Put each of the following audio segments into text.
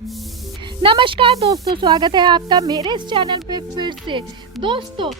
नमस्कार दोस्तों, स्वागत है आपका मेरे इस चैनल पे फिर से। दोस्तों,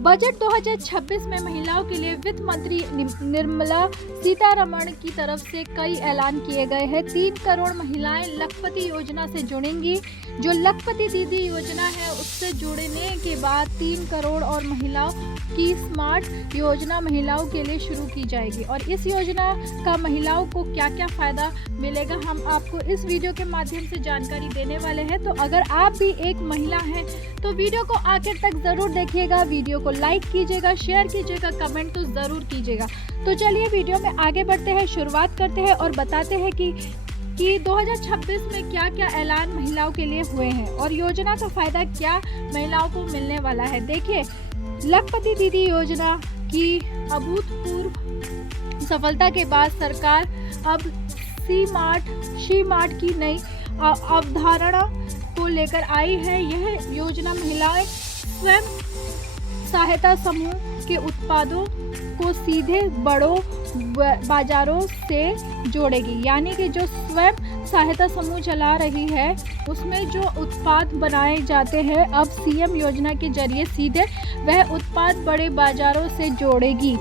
बजट 2026 में महिलाओं के लिए वित्त मंत्री निर्मला सीतारमण की तरफ से कई ऐलान किए गए हैं। 3 करोड़ महिलाएं लखपति योजना से जुड़ेंगी। जो लखपति दीदी योजना है उससे जुड़ने के बाद 3 करोड़ और महिलाओं की स्मार्ट योजना महिलाओं के लिए शुरू की जाएगी। और इस योजना का महिलाओं को क्या क्या फ़ायदा मिलेगा, हम आपको इस वीडियो के माध्यम से जानकारी देने वाले हैं। तो अगर आप भी एक महिला हैं तो वीडियो को आखिर तक ज़रूर देखिएगा। वीडियो को लाइक कीजिएगा, शेयर कीजिएगा, कमेंट तो ज़रूर कीजिएगा। तो चलिए वीडियो में आगे बढ़ते हैं, शुरुआत करते हैं और बताते हैं कि 2026 में क्या क्या ऐलान महिलाओं के लिए हुए हैं और योजना का फ़ायदा क्या महिलाओं को मिलने वाला है। देखिए, लखपति दीदी योजना की अभूतपूर्व सफलता के बाद सरकार अब शी मार्ट की नई अवधारणा को लेकर आई है। यह योजना महिलाएं स्वयं सहायता समूह के उत्पादों को सीधे बड़ों बाजारों से जोड़ेगी। यानी कि जो स्वयं सहायता समूह चला रही है उसमें जो उत्पाद बनाए जाते हैं, अब सीएम योजना के जरिए सीधे वह उत्पाद बड़े बाजारों से जोड़ेगी।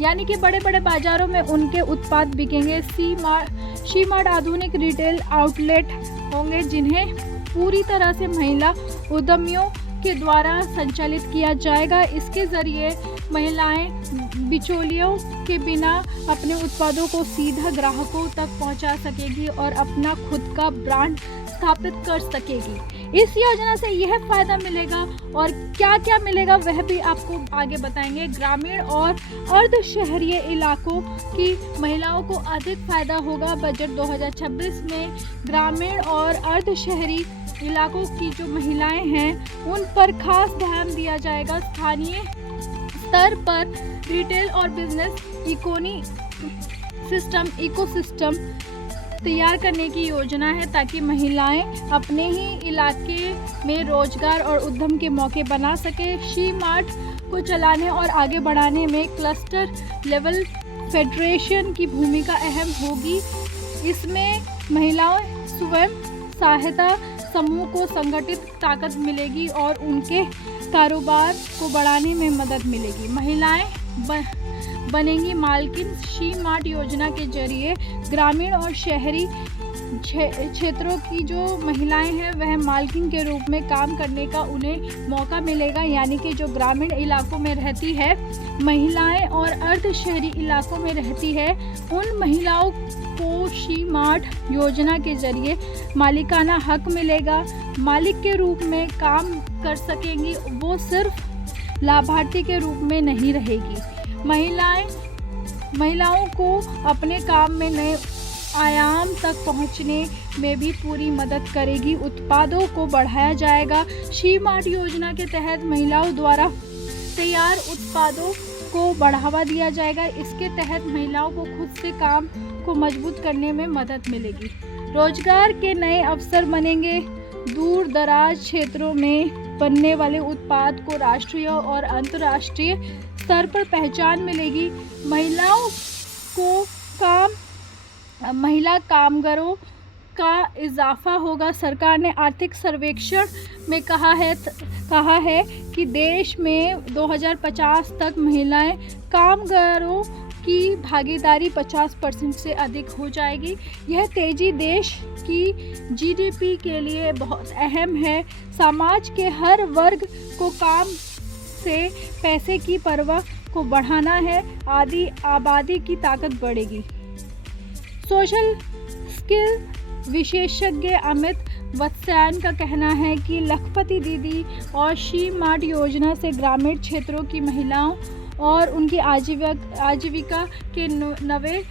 यानी कि बड़े बड़े बाजारों में उनके उत्पाद बिकेंगे। शी मार्ट आधुनिक रिटेल आउटलेट होंगे जिन्हें पूरी तरह से महिला उद्यमियों के द्वारा संचालित किया जाएगा। इसके ज़रिए महिलाएं बिचौलियों के बिना अपने उत्पादों को सीधा ग्राहकों तक पहुंचा सकेगी और अपना खुद का ब्रांड स्थापित कर सकेगी। इस योजना से यह फ़ायदा मिलेगा और क्या क्या मिलेगा वह भी आपको आगे बताएंगे। ग्रामीण और अर्ध शहरी इलाकों की महिलाओं को अधिक फ़ायदा होगा। बजट 2026 में ग्रामीण और अर्ध शहरी इलाकों की जो महिलाएं हैं उन पर खास ध्यान दिया जाएगा। स्थानीय स्तर पर रिटेल और बिजनेस इकोसिस्टम तैयार करने की योजना है ताकि महिलाएं अपने ही इलाके में रोजगार और उद्यम के मौके बना सके। शी मार्ट को चलाने और आगे बढ़ाने में क्लस्टर लेवल फेडरेशन की भूमिका अहम होगी। इसमें महिलाएं स्वयं सहायता समूह को संगठित ताकत मिलेगी और उनके कारोबार को बढ़ाने में मदद मिलेगी। महिलाएं बनेंगी मालकिन। शी मार्ट योजना के जरिए ग्रामीण और शहरी क्षेत्रों की जो महिलाएं हैं वह मालकिन के रूप में काम करने का उन्हें मौका मिलेगा। यानी कि जो ग्रामीण इलाकों में रहती है महिलाएं और अर्ध शहरी इलाकों में रहती है उन महिलाओं को शी मार्ट योजना के जरिए मालिकाना हक मिलेगा। मालिक के रूप में काम कर सकेंगी, वो सिर्फ लाभार्थी के रूप में नहीं रहेगी। महिलाओं को अपने काम में नए आयाम तक पहुंचने में भी पूरी मदद करेगी। उत्पादों को बढ़ाया जाएगा। शी मार्ट योजना के तहत महिलाओं द्वारा तैयार उत्पादों को बढ़ावा दिया जाएगा। इसके तहत महिलाओं को खुद से काम को मजबूत करने में मदद मिलेगी। रोजगार के नए अवसर बनेंगे। दूर दराज क्षेत्रों में बनने वाले उत्पाद को राष्ट्रीय और अंतर्राष्ट्रीय स्तर पर पहचान मिलेगी। महिला कामगारों का इजाफा होगा। सरकार ने आर्थिक सर्वेक्षण में कहा है कि देश में 2050 तक महिलाएं कामगारों की भागीदारी 50% से अधिक हो जाएगी। यह तेजी देश की जीडीपी के लिए बहुत अहम है। समाज के हर वर्ग को काम से पैसे की परवाह को बढ़ाना है। आबादी की ताकत बढ़ेगी। सोशल स्किल विशेषज्ञ अमित वत्स्यायन का कहना है कि लखपति दीदी और शी मार्ट योजना से ग्रामीण क्षेत्रों की महिलाओं और उनकी आजीविका के नवे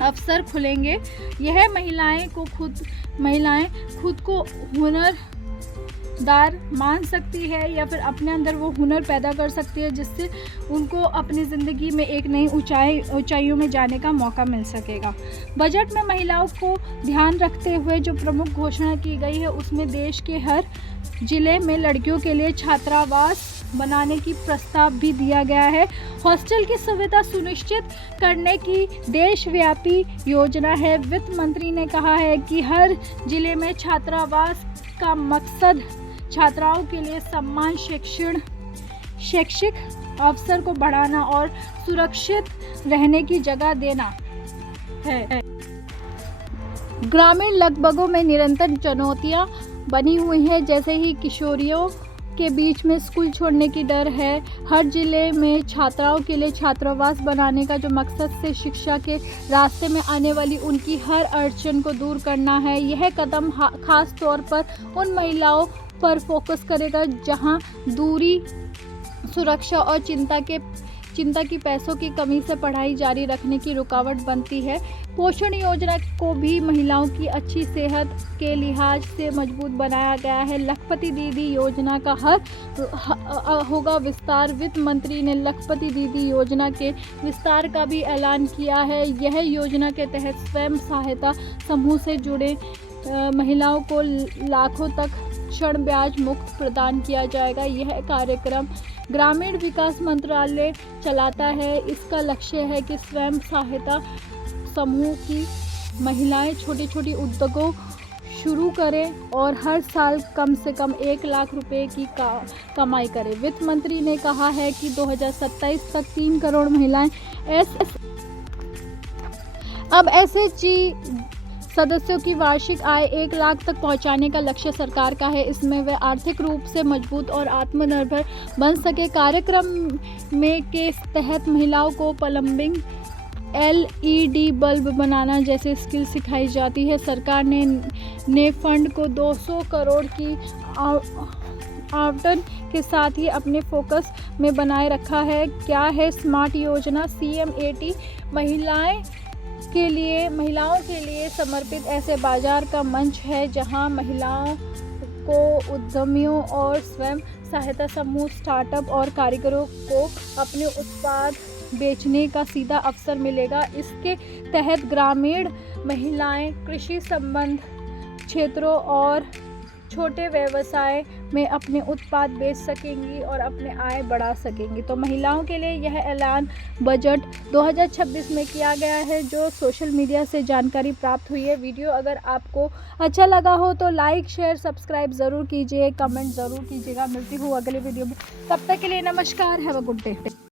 अवसर खुलेंगे। यह महिलाएं खुद को हुनरदार मान सकती है या फिर अपने अंदर वो हुनर पैदा कर सकती है जिससे उनको अपनी ज़िंदगी में एक नई ऊंचाइयों में जाने का मौका मिल सकेगा। बजट में महिलाओं को ध्यान रखते हुए जो प्रमुख घोषणा की गई है उसमें देश के हर जिले में लड़कियों के लिए छात्रावास बनाने की प्रस्ताव भी दिया गया है। हॉस्टल की सुविधा सुनिश्चित करने की देशव्यापी योजना है। वित्त मंत्री ने कहा है कि हर जिले में छात्रावास का मकसद छात्राओं के लिए समान शैक्षिक अवसर को बढ़ाना और सुरक्षित रहने की जगह देना है। ग्रामीण लगभगों में निरंतर चुनौतियां बनी हुई हैं, जैसे ही किशोरियों के बीच में स्कूल छोड़ने की डर है। हर जिले में छात्राओं के लिए छात्रावास बनाने का जो मकसद से शिक्षा के रास्ते में आने वाली उनकी हर अड़चन को दूर करना है। यह कदम खास तौर पर उन महिलाओं पर फोकस करेगा जहां दूरी, सुरक्षा और चिंता की पैसों की कमी से पढ़ाई जारी रखने की रुकावट बनती है। पोषण योजना को भी महिलाओं की अच्छी सेहत के लिहाज से मजबूत बनाया गया है। लखपति दीदी योजना का होगा विस्तार। वित्त मंत्री ने लखपति दीदी योजना के विस्तार का भी ऐलान किया है। यह योजना के तहत स्वयं सहायता समूह से जुड़े महिलाओं को लाखों तक ऋण ब्याज मुक्त प्रदान किया जाएगा। यह कार्यक्रम ग्रामीण विकास मंत्रालय चलाता है। इसका लक्ष्य है कि स्वयं सहायता समूह की महिलाएं छोटे छोटे उद्योगों शुरू करें और हर साल कम से कम 1 लाख रुपए की कमाई करें। वित्त मंत्री ने कहा है कि 2027 तक 3 करोड़ महिलाएं अब एसएचजी सदस्यों की वार्षिक आय 1 लाख तक पहुंचाने का लक्ष्य सरकार का है। इसमें वे आर्थिक रूप से मजबूत और आत्मनिर्भर बन सके। कार्यक्रम में के तहत महिलाओं को प्लम्बिंग, LED बल्ब बनाना जैसे स्किल सिखाई जाती है। सरकार ने फंड को 200 करोड़ की आवंटन के साथ ही अपने फोकस में बनाए रखा है। क्या है स्मार्ट योजना? CM80 महिलाओं के लिए समर्पित ऐसे बाजार का मंच है जहां महिलाओं को उद्यमियों और स्वयं सहायता समूह, स्टार्टअप और कारीगरों को अपने उत्पाद बेचने का सीधा अवसर मिलेगा। इसके तहत ग्रामीण महिलाएं कृषि संबंध क्षेत्रों और छोटे व्यवसाय में अपने उत्पाद बेच सकेंगी और अपने आय बढ़ा सकेंगी। तो महिलाओं के लिए यह ऐलान बजट 2026 में किया गया है, जो सोशल मीडिया से जानकारी प्राप्त हुई है। वीडियो अगर आपको अच्छा लगा हो तो लाइक, शेयर, सब्सक्राइब ज़रूर कीजिए, कमेंट ज़रूर कीजिएगा। मिलती हूँ अगले वीडियो में, तब तक के लिए नमस्कार, हैव अ गुड डे।